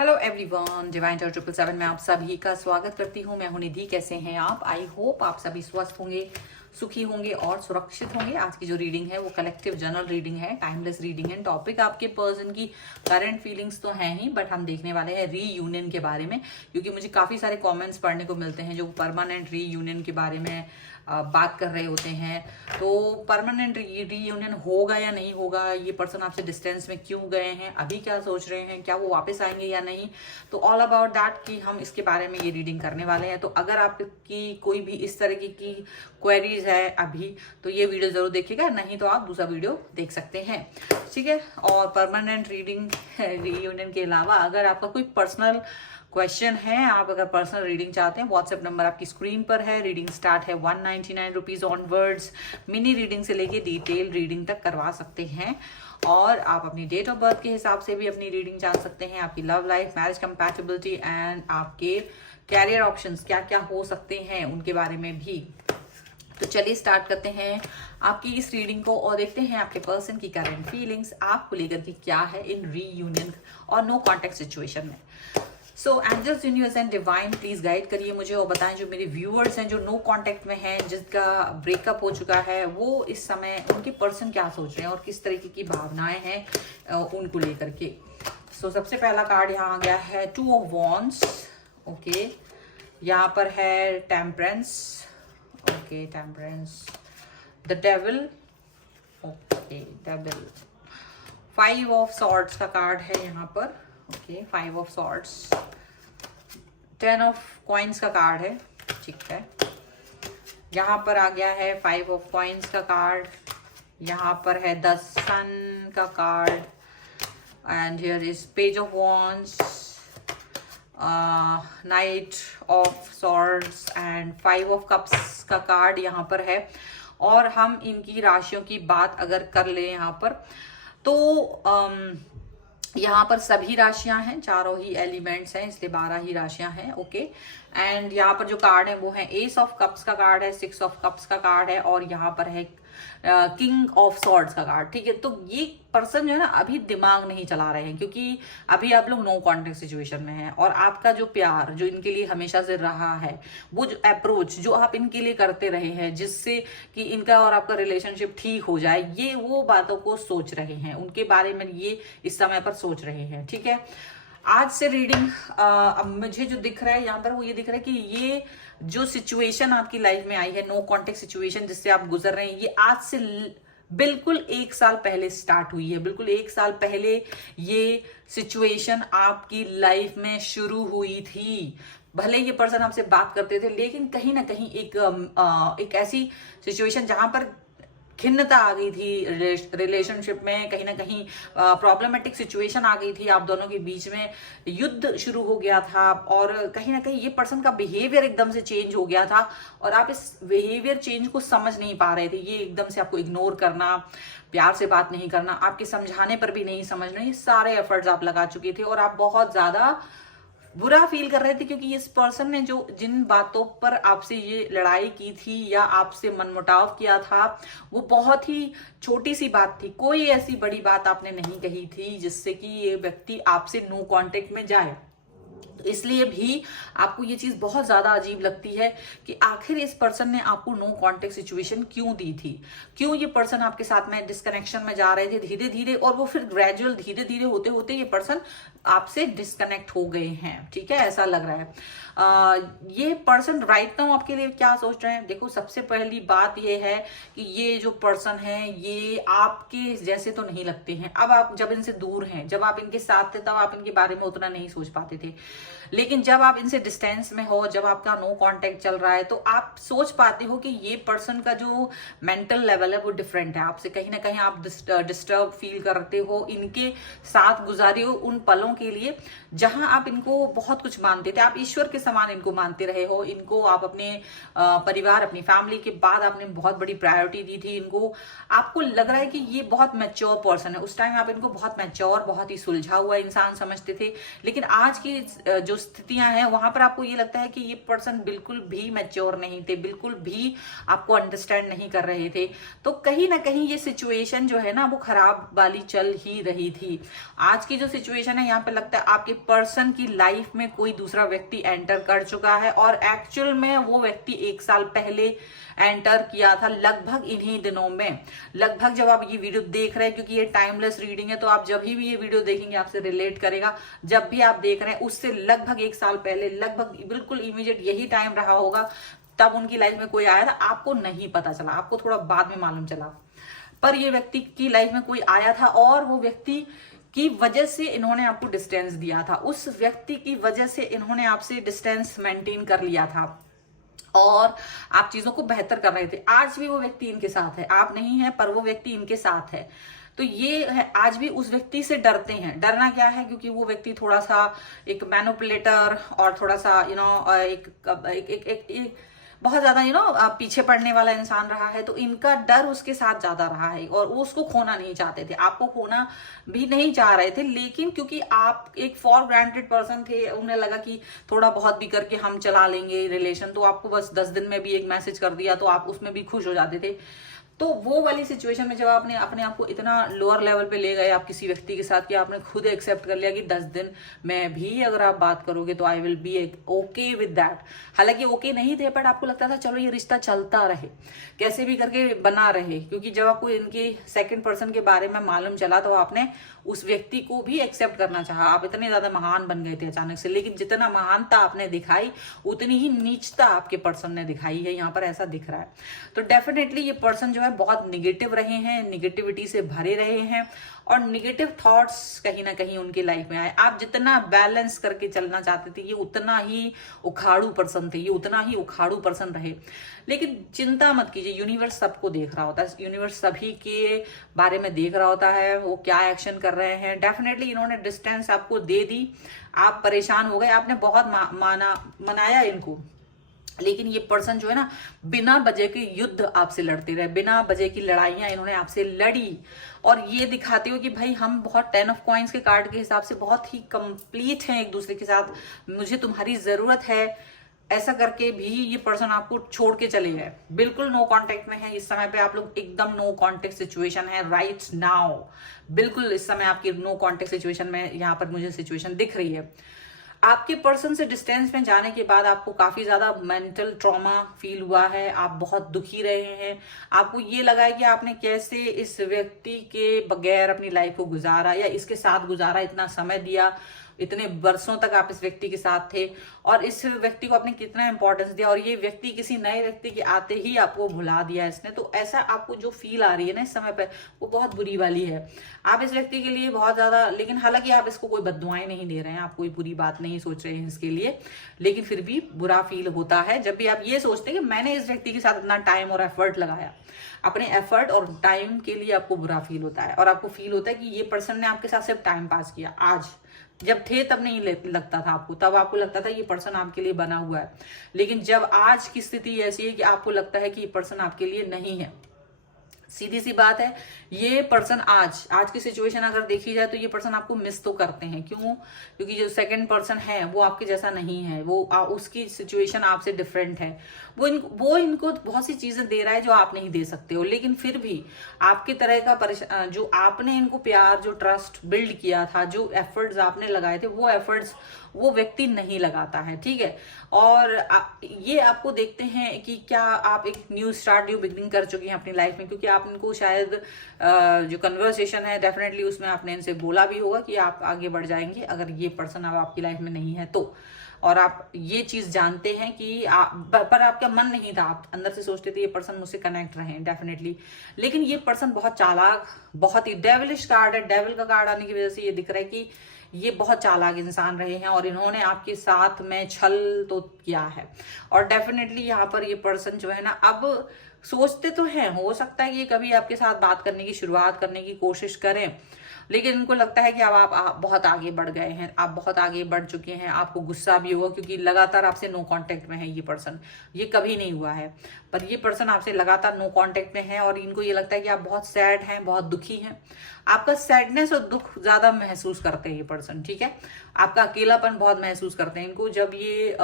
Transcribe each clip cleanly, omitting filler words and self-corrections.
Hello everyone, divine टारot 777 में आप सभी का स्वागत करती हूँ। मैं हूं निधि। कैसे हैं आप? आई होप आप सभी स्वस्थ होंगे, सुखी होंगे और सुरक्षित होंगे। आज की जो रीडिंग है वो कलेक्टिव जनरल रीडिंग है, टाइमलेस रीडिंग है। टॉपिक आपके पर्सन की करंट फीलिंग्स तो हैं ही, बट हम देखने वाले हैं रीयूनियन के बारे में, क्योंकि मुझे काफी सारे कमेंट्स पढ़ने को मिलते हैं जो परमानेंट रीयूनियन के बारे में बात कर रहे होते हैं। तो परमानेंट रीयूनियन होगा या नहीं होगा, ये पर्सन आपसे डिस्टेंस में क्यों गए हैं, अभी क्या सोच रहे हैं, क्या वो वापस आएंगे या नहीं, तो ऑल अबाउट दैट कि हम इसके बारे में ये रीडिंग करने वाले हैं। तो अगर आपकी कोई भी इस तरह की क्वेरीज है अभी, तो ये वीडियो जरूर देखिएगा, नहीं तो आप दूसरा वीडियो देख सकते हैं, ठीक है। और परमानेंट रीडिंग रीयूनियन के अलावा अगर आपका कोई पर्सनल क्वेश्चन है, आप अगर पर्सनल रीडिंग चाहते हैं, व्हाट्सएप नंबर आपकी स्क्रीन पर है। रीडिंग स्टार्ट है 199 रुपीज ऑनवर्ड्स। मिनी रीडिंग से लेके डिटेल रीडिंग तक करवा सकते हैं। और आप अपनी डेट ऑफ बर्थ के हिसाब से भी अपनी रीडिंग जान सकते हैं, आपकी love life, marriage compatibility and आपके कैरियर ऑप्शंस क्या क्या हो सकते हैं उनके बारे में भी। तो चलिए स्टार्ट करते हैं आपकी इस रीडिंग को और देखते हैं आपके पर्सन की करंट फीलिंग्स आपको लेकर के क्या है इन रीयूनियन और नो कॉन्टेक्ट सिचुएशन में। So angels, universe and divine, please guide करिए मुझे और बताएं जो मेरे व्यूअर्स हैं जो नो कांटेक्ट में हैं, जिसका ब्रेकअप हो चुका है, वो इस समय उनके पर्सन क्या सोच रहे हैं और किस तरीके की भावनाएं हैं उनको लेकर के। सो सबसे पहला कार्ड यहाँ आ गया है 2 ऑफ वॉन्ड्स। ओके, यहाँ पर है temperance. Okay, temperance, the devil. Okay, devil. 5 of swords का कार्ड है यहाँ पर। Okay, 5 of swords. 10 of coins का कार्ड है, ठीक है। यहाँ पर आ गया है 5 ऑफ कॉइन्स का कार्ड। यहाँ पर है द सन का card and here is page of wands, night of swords and 5 of cups का कार्ड यहाँ पर है। और हम इनकी राशियों की बात अगर कर ले यहाँ पर, तो यहाँ पर सभी राशियां हैं, चारों ही एलिमेंट्स हैं, इसलिए 12 ही राशियां हैं। ओके, एंड यहाँ पर जो कार्ड है वो है एस ऑफ कप्स का कार्ड है, 6 ऑफ कप्स का कार्ड है और यहाँ पर है किंग ऑफ सॉर्ड्स का कार्ड, ठीक है। तो ये पर्सन जो है ना अभी दिमाग नहीं चला रहे हैं, क्योंकि अभी आप लोग नो कॉन्टेक्ट सिचुएशन में हैं और आपका जो प्यार जो इनके लिए हमेशा से रहा है, वो जो अप्रोच जो आप इनके लिए करते रहे हैं जिससे कि इनका और आपका रिलेशनशिप ठीक हो जाए, ये वो बातों को सोच रहे हैं, उनके बारे में ये इस समय पर सोच रहे हैं, ठीक है। आज से रीडिंग अब मुझे जो दिख रहा है यहाँ पर वो ये दिख रहा है कि ये जो सिचुएशन आपकी लाइफ में आई है, नो कॉन्टेक्ट सिचुएशन जिससे आप गुजर रहे हैं, ये आज से बिल्कुल 1 साल पहले स्टार्ट हुई है। बिल्कुल 1 साल पहले ये सिचुएशन आपकी लाइफ में शुरू हुई थी। भले ये पर्सन आपसे बात करते थे, लेकिन कहीं ना कहीं एक ऐसी सिचुएशन जहां पर खिन्नता आ गई थी रिलेशनशिप में, कहीं ना कहीं प्रॉब्लमेटिक सिचुएशन आ गई थी, आप दोनों के बीच में युद्ध शुरू हो गया था और कहीं ना कहीं ये पर्सन का बिहेवियर एकदम से चेंज हो गया था और आप इस बिहेवियर चेंज को समझ नहीं पा रहे थे। ये एकदम से आपको इग्नोर करना, प्यार से बात नहीं करना, आपके समझाने पर भी नहीं समझना, ये सारे एफर्ट्स आप लगा चुके थे और आप बहुत ज्यादा बुरा फील कर रहे थे, क्योंकि इस पर्सन ने जो जिन बातों पर आपसे ये लड़ाई की थी या आपसे मनमुटाव किया था, वो बहुत ही छोटी सी बात थी। कोई ऐसी बड़ी बात आपने नहीं कही थी जिससे कि ये व्यक्ति आपसे नो कांटेक्ट में जाए। इसलिए भी आपको ये चीज बहुत ज्यादा अजीब लगती है कि आखिर इस पर्सन ने आपको नो कांटेक्ट सिचुएशन क्यों दी थी, क्यों ये पर्सन आपके साथ में डिस्कनेक्शन में जा रहे थे धीरे धीरे, और वो फिर ग्रेजुअल धीरे धीरे होते होते ये पर्सन आपसे डिस्कनेक्ट हो गए हैं, ठीक है, ऐसा लग रहा है। ये पर्सन राइट नाउ आपके लिए क्या सोच रहे हैं? देखो, सबसे पहली बात ये है कि ये जो पर्सन है ये आपके जैसे तो नहीं लगते हैं। अब आप जब इनसे दूर हैं, जब आप इनके साथ थे तब आप इनके बारे में उतना नहीं सोच पाते थे, लेकिन जब आप इनसे डिस्टेंस में हो, जब आपका नो कांटेक्ट चल रहा है, तो आप सोच पाते हो कि ये पर्सन का जो मेंटल लेवल है वो डिफरेंट है आपसे। कहीं ना कहीं आप डिस्टर्ब फील करते हो इनके साथ गुजारे हो उन पलों के लिए जहां आप इनको बहुत कुछ मानते थे, आप ईश्वर के समान इनको मानते रहे हो। इनको आप अपने परिवार, अपनी फैमिली के बाद आपने बहुत बड़ी प्रायोरिटी दी थी इनको। आपको लग रहा है कि ये बहुत मैच्योर पर्सन है। उस टाइम आप इनको बहुत मैच्योर, बहुत ही सुलझा हुआ इंसान समझते थे, लेकिन आज की जो स्थितियां हैं वहां पर आपको ये लगता है कि ये पर्सन बिल्कुल भी मैच्योर नहीं थे, बिल्कुल भी आपको अंडरस्टैंड नहीं कर रहे थे। तो कहीं ना कहीं ये सिचुएशन जो है ना वो खराब वाली चल ही रही थी। आज की जो सिचुएशन है यहाँ पे लगता है आपके पर्सन की लाइफ में कोई दूसरा व्यक्ति एंटर कर चुका है, और एक्चुअल में वो व्यक्ति 1 साल पहले एंटर किया था, लगभग इन्हीं दिनों में। लगभग जब आप ये वीडियो देख रहे हैं, क्योंकि ये टाइमलेस रीडिंग है, तो आप जब भी ये वीडियो देखेंगे आपसे रिलेट करेगा। जब भी आप देख रहे हैं उससे लगभग 1 साल पहले, लगभग बिल्कुल इमीडिएट यही टाइम रहा होगा, तब उनकी लाइफ में कोई आया था। आपको नहीं पता चला, आपको थोड़ा बाद में मालूम चला, पर ये व्यक्ति की लाइफ में कोई आया था, और वो व्यक्ति की वजह से इन्होंने आपको डिस्टेंस दिया था। उस व्यक्ति की वजह से इन्होंने आपसे डिस्टेंस मेंटेन कर लिया था, और आप चीजों को बेहतर कर रहे थे। आज भी वो व्यक्ति इनके साथ है, आप नहीं है, पर वो व्यक्ति इनके साथ है। तो ये है, आज भी उस व्यक्ति से डरते हैं। डरना क्या है, क्योंकि वो व्यक्ति थोड़ा सा एक मैनिपुलेटर और थोड़ा सा एक बहुत ज्यादा पीछे पड़ने वाला इंसान रहा है। तो इनका डर उसके साथ ज्यादा रहा है, और वो उसको खोना नहीं चाहते थे, आपको खोना भी नहीं चाह रहे थे। लेकिन क्योंकि आप एक फॉर ग्रांटेड पर्सन थे, उन्हें लगा कि थोड़ा बहुत भी करके हम चला लेंगे रिलेशन, तो आपको बस 10 दिन में भी एक मैसेज कर दिया तो आप उसमें भी खुश हो जाते थे। तो वो वाली सिचुएशन में जब आपने अपने आप को इतना लोअर लेवल पे ले गए आप किसी व्यक्ति के साथ, कि आपने खुद एक्सेप्ट कर लिया कि 10 दिन में भी अगर आप बात करोगे तो I will be okay with that. हालांकि ओके नहीं थे, बट आपको लगता था चलो ये रिश्ता चलता रहे, कैसे भी करके बना रहे। क्योंकि जब आपको इनके सेकंड पर्सन के बारे में मालूम चला तो आपने उस व्यक्ति को भी एक्सेप्ट करना चाहा। आप इतने ज्यादा महान बन गए थे अचानक से, लेकिन जितना महानता आपने दिखाई उतनी ही नीचता आपके पर्सन ने दिखाई है, यहाँ पर ऐसा दिख रहा है। तो डेफिनेटली ये पर्सन जो है बहुत निगेटिव रहे हैं, निगेटिविटी से भरे रहे हैं, और निगेटिव थॉट्स कहीं ना कहीं उनकी लाइफ में आए। आप जितना बैलेंस करके चलना चाहते थे, ये उतना ही उखाड़ू पर्सन थे, ये उतना ही उखाड़ू पर्सन रहे। लेकिन चिंता मत कीजिए, यूनिवर्स सबको देख रहा होता है, यूनिवर्स सभी के बारे में देख रहा होता है, वो क्या एक्शन कर रहे हैं। डेफिनेटली इन्होंने डिस्टेंस आपको दे दी, आप परेशान हो गए, आपने बहुत मनाया इनको, लेकिन ये पर्सन जो है ना बिना वजह के युद्ध आपसे लड़ते रहे, बिना वजह की लड़ाइयां इन्होंने आपसे लड़ी, और ये दिखाते हो कि भाई हम बहुत 10 ऑफ कॉइंस के कार्ड के हिसाब से बहुत ही कंप्लीट हैं एक दूसरे के साथ, मुझे तुम्हारी जरूरत है, ऐसा करके भी ये पर्सन आपको छोड़ के चले गए। बिल्कुल नो कांटेक्ट में है इस समय पे आप लोग, एकदम नो कांटेक्ट सिचुएशन है राइट नाउ। बिल्कुल इस समय आपकी नो कांटेक्ट सिचुएशन में यहाँ पर मुझे सिचुएशन दिख रही है। आपके पर्सन से डिस्टेंस में जाने के बाद आपको काफी ज्यादा मेंटल ट्रॉमा फील हुआ है, आप बहुत दुखी रहे हैं, आपको ये लगा है कि आपने कैसे इस व्यक्ति के बगैर अपनी लाइफ को गुजारा, या इसके साथ गुजारा, इतना समय दिया, इतने वर्षों तक आप इस व्यक्ति के साथ थे, और इस व्यक्ति को आपने कितना इंपॉर्टेंस दिया, और ये व्यक्ति किसी नए व्यक्ति के आते ही आपको भुला दिया इसने। तो ऐसा आपको जो फील आ रही है ना इस समय पे, वो बहुत बुरी वाली है। आप इस व्यक्ति के लिए बहुत ज्यादा, लेकिन हालांकि आप इसको कोई बद्दुआएं नहीं दे रहे हैं, आप कोई बुरी बात नहीं सोच रहे हैं इसके लिए, लेकिन फिर भी बुरा फील होता है जब भी आप ये सोचते हैं कि मैंने इस व्यक्ति के साथ इतना टाइम और एफर्ट लगाया। अपने एफर्ट और टाइम के लिए आपको बुरा फील होता है, और आपको फील होता है कि ये पर्सन ने आपके साथ सिर्फ टाइम पास किया। आज जब थे तब नहीं लगता था आपको, तब आपको लगता था ये पर्सन आपके लिए बना हुआ है, लेकिन जब आज की स्थिति ऐसी है कि आपको लगता है कि ये पर्सन आपके लिए नहीं है। सीधी सी बात है, ये पर्सन आज की सिचुएशन अगर देखी जाए तो ये पर्सन आपको मिस तो करते हैं। क्यों? क्योंकि जो सेकंड पर्सन है वो आपके जैसा नहीं है, वो उसकी सिचुएशन आपसे डिफरेंट है, वो इनको बहुत सी चीजें दे रहा है जो आप नहीं दे सकते हो, लेकिन फिर भी आपकी तरह का जो आपने इनको प्यार, जो ट्रस्ट बिल्ड किया था, जो एफर्ट्स आपने लगाए थे, वो एफर्ट्स वो व्यक्ति नहीं लगाता है। ठीक है, और ये आपको देखते हैं कि क्या आप एक न्यू स्टार्ट, न्यू बिगनिंग कर चुके हैं अपनी लाइफ में, क्योंकि आप इनको शायद जो कन्वर्सेशन है डेफिनेटली उसमें आपने इनसे बोला भी होगा कि आप आगे बढ़ जाएंगे अगर ये पर्सन अब आपकी लाइफ में नहीं है तो, और आप ये चीज जानते हैं कि पर आपका मन नहीं था, आप अंदर से सोचते थे ये पर्सन मुझसे कनेक्ट रहे डेफिनेटली, लेकिन ये पर्सन बहुत चालाक, बहुत ही डेविलिश कार्ड है, डेविल का कार्ड आने की वजह से ये दिख रहा है कि ये बहुत चालाक इंसान रहे हैं, और इन्होंने आपके साथ में छल तो किया है। और डेफिनेटली यहाँ पर ये पर्सन जो है ना अब सोचते तो हैं, हो सकता है कि कभी आपके साथ बात करने की, शुरुआत करने की कोशिश करें, लेकिन इनको लगता है कि अब आप बहुत आगे बढ़ गए हैं, आप बहुत आगे बढ़ चुके हैं, आपको गुस्सा भी होगा क्योंकि लगातार आपसे नो कांटेक्ट में है ये पर्सन। ये कभी नहीं हुआ है, पर ये पर्सन आपसे लगातार नो कांटेक्ट में है और इनको ये लगता है कि आप बहुत सैड हैं, बहुत दुखी हैं। आपका सैडनेस और दुख ज्यादा महसूस करते हैं ये पर्सन, ठीक है। आपका अकेलापन बहुत महसूस करते हैं इनको। जब ये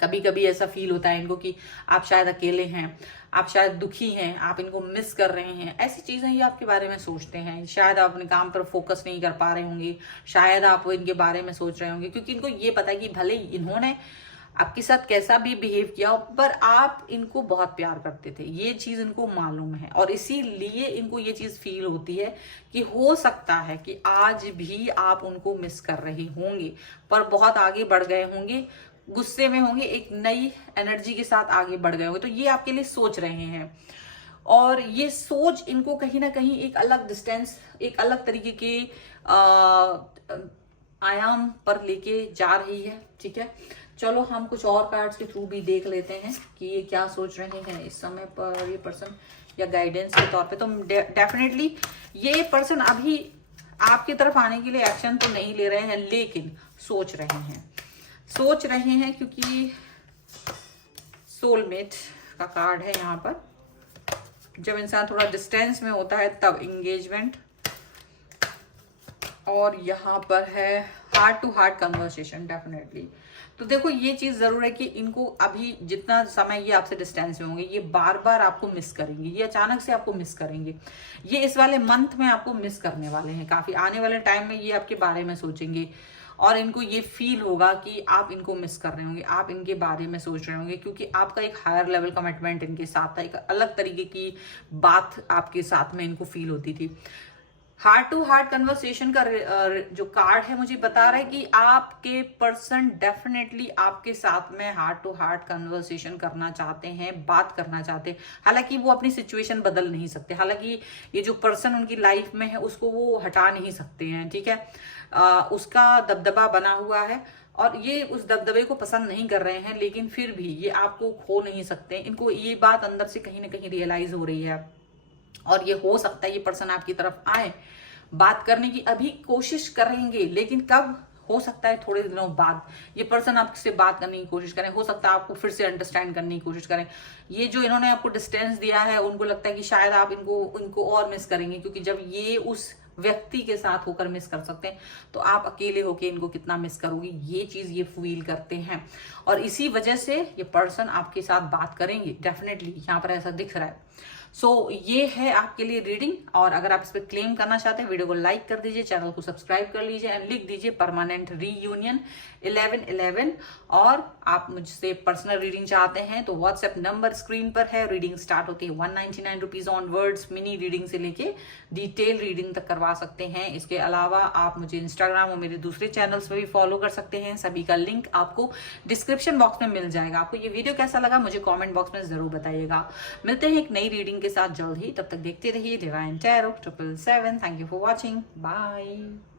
कभी कभी ऐसा फील होता है इनको कि आप शायद अकेले हैं, आप शायद दुखी हैं, आप इनको मिस कर रहे हैं, ऐसी चीजें ये आपके बारे में सोचते हैं। शायद आप अपने काम पर फोकस नहीं कर पा रहे होंगे, शायद आप इनके बारे में सोच रहे होंगे, क्योंकि इनको ये पता है कि भले इन्होंने आपके साथ कैसा भी बिहेव किया पर आप इनको बहुत प्यार करते थे, ये चीज इनको मालूम है। और इसीलिए इनको ये चीज फील होती है कि हो सकता है कि आज भी आप उनको मिस कर रहे होंगे, पर बहुत आगे बढ़ गए होंगे, गुस्से में होंगे, एक नई एनर्जी के साथ आगे बढ़ गए होंगे। तो ये आपके लिए सोच रहे हैं और ये सोच इनको कहीं ना कहीं एक अलग डिस्टेंस, एक अलग तरीके के आयाम पर लेके जा रही है, ठीक है। चलो हम कुछ और कार्ड्स के थ्रू भी देख लेते हैं कि ये क्या सोच रहे हैं इस समय पर ये पर्सन, या गाइडेंस के तौर पे। तो डेफिनेटली ये पर्सन अभी आपकी तरफ आने के लिए एक्शन तो नहीं ले रहे हैं, लेकिन सोच रहे हैं क्योंकि सोलमेट का कार्ड है यहाँ पर। जब इंसान थोड़ा डिस्टेंस में होता है तब एंगेजमेंट, और यहाँ पर है heart to heart conversation definitely. तो देखो ये चीज जरूर है कि इनको अभी जितना समय ये आपसे डिस्टेंस में होंगे, ये बार बार आपको मिस करेंगे, ये अचानक से आपको मिस करेंगे। ये इस वाले मंथ में आपको मिस करने वाले हैं, काफी आने वाले टाइम में ये आपके बारे में सोचेंगे और इनको ये फील होगा कि आप इनको मिस कर रहे होंगे, आप इनके बारे में सोच रहे होंगे, क्योंकि आपका एक हायर लेवल कमिटमेंट इनके साथ था, एक अलग तरीके की बात आपके साथ में इनको फील होती थी। हार्ट टू हार्ट कन्वर्सेशन का जो कार्ड है मुझे बता रहा है कि आपके पर्सन डेफिनेटली आपके साथ में हार्ट टू हार्ट कन्वर्सेशन करना चाहते हैं, बात करना चाहते हैं। हालांकि वो अपनी सिचुएशन बदल नहीं सकते, हालांकि ये जो पर्सन उनकी लाइफ में है उसको वो हटा नहीं सकते हैं, ठीक है। उसका दबदबा बना हुआ है और ये उस दबदबे को पसंद नहीं कर रहे हैं, लेकिन फिर भी ये आपको खो नहीं सकते। इनको ये बात अंदर से कहीं ना कहीं रियलाइज हो रही है और ये हो सकता है ये पर्सन आपकी तरफ आए, बात करने की अभी कोशिश करेंगे, लेकिन कब, हो सकता है थोड़े दिनों बाद ये पर्सन आपसे बात करने की कोशिश करें, हो सकता है आपको फिर से अंडरस्टैंड करने की कोशिश करें। ये जो इन्होंने आपको डिस्टेंस दिया है उनको लगता है कि शायद आप इनको और मिस करेंगे, क्योंकि जब ये उस व्यक्ति के साथ होकर मिस कर सकते हैं तो आप अकेले होकर इनको कितना मिस करोगे, ये चीज ये फील करते हैं और इसी वजह से ये पर्सन आपके साथ बात करेंगे डेफिनेटली, यहाँ पर ऐसा दिख रहा है। ये है आपके लिए रीडिंग, और अगर आप इस पर क्लेम करना चाहते हैं वीडियो को लाइक कर दीजिए, चैनल को सब्सक्राइब कर लीजिए एंड लिख दीजिए परमानेंट रीयूनियन 1111। और आप मुझसे पर्सनल रीडिंग चाहते हैं तो व्हाट्सएप नंबर स्क्रीन पर है। रीडिंग स्टार्ट होती है 199 रुपीज ऑनवर्ड्स, मिनी रीडिंग से लेके डिटेल रीडिंग तक करवा सकते हैं। इसके अलावा आप मुझे इंस्टाग्राम और मेरे दूसरे चैनल्स पर भी फॉलो कर सकते हैं, सभी का लिंक आपको डिस्क्रिप्शन बॉक्स में मिल जाएगा। आपको ये वीडियो कैसा लगा मुझे कॉमेंट बॉक्स में जरूर बताइएगा। मिलते हैं एक नई रीडिंग के साथ जल्द ही, तब तक देखते रहिए divine tarot 777। Thank you for watching, bye.